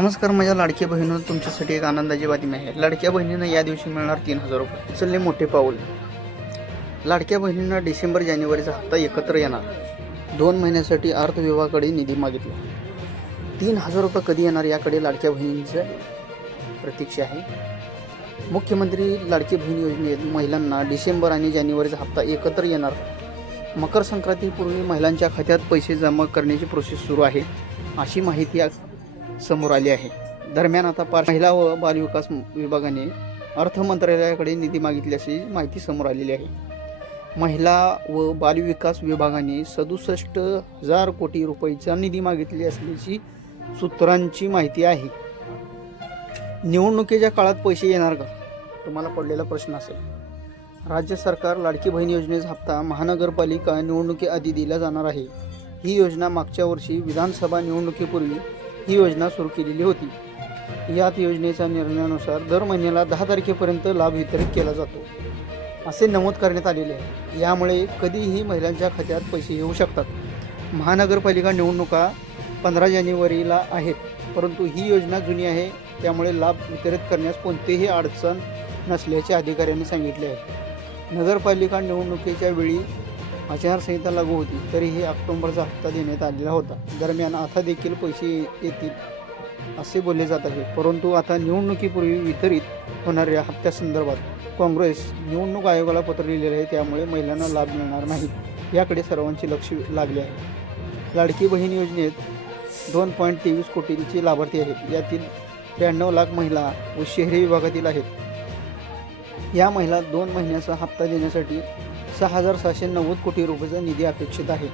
नमस्कार, माझ्या लाडक्या बहिणीनं तुमच्यासाठी एक आनंदाची बातमी आहे. लाडक्या बहिणींना या दिवशी मिळणार 3,000 रुपये. उचलले मोठे पाऊल. लाडक्या बहिणींना डिसेंबर जानेवारीचा हप्ता एकत्र येणार. 2 महिन्यासाठी अर्थ विभागाकडे निधी मागितला. 3,000 रुपये कधी येणार याकडे लाडक्या बहिणींचं प्रतीक्षा आहे. मुख्यमंत्री लाडकी बहीण योजनेत महिलांना डिसेंबर आणि जानेवारीचा हप्ता एकत्र येणार. मकर संक्रांतीपूर्वी महिलांच्या खात्यात पैसे जमा करण्याची प्रोसेस सुरू आहे, अशी माहिती समोर आली आहे. दरम्यान आता महिला व बालविकास विभागाने अर्थ मंत्रालयाकडे निधी मागितल्याची माहिती समोर आलेली आहे. महिला व बालविकास विभागाने 67,000 कोटी रुपयांचा निधी मागितले असल्याची सूत्रांची माहिती आहे. निवडणुकीच्या काळात पैसे येणार का, तुम्हाला पडलेला प्रश्न असेल. राज्य सरकार लाडकी बहीण योजनेचा हप्ता महानगरपालिका निवडणुकीआधी दिला जाणार आहे. ही योजना मागच्या वर्षी विधानसभा निवडणुकीपूर्वी ही योजना सुरू केलेली होती. यात योजनेच्या निर्णयानुसार दर महिन्याला 10 तारखेपर्यंत लाभ वितरित केला जातो, असे नमूद करण्यात आलेले आहे. यामुळे कधीही महिलांच्या खात्यात पैसे येऊ शकतात. महानगरपालिका निवडणुका 15 जानेवारीला आहेत, परंतु ही योजना जुनी आहे, त्यामुळे लाभ वितरित करण्यास कोणतीही अडचण नसल्याचे अधिकाऱ्यांनी सांगितले आहे. नगरपालिका निवडणुकीच्या वेळी आचारसंहिता लागू होती, तरीही ऑक्टोबरचा हप्ता देण्यात आलेला होता. दरम्यान आता देखील पैसे येतील असे बोलले जात आहे, परंतु आता निवडणुकीपूर्वी वितरित होणाऱ्या हप्त्यासंदर्भात काँग्रेस निवडणूक आयोगाला पत्र लिहिलेले आहे. त्यामुळे महिलांना लाभ मिळणार नाही याकडे सर्वांचे लक्ष लागले आहे. लाडकी बहीण योजनेत 2.23 कोटींचे लाभार्थी आहेत. यातील 93 लाख महिला व शहरी विभागातील आहेत. या महिला 2 महिन्याचा हप्ता देण्यासाठी 6,790 कोटी रुपयांचा निधी अपेक्षित आहे.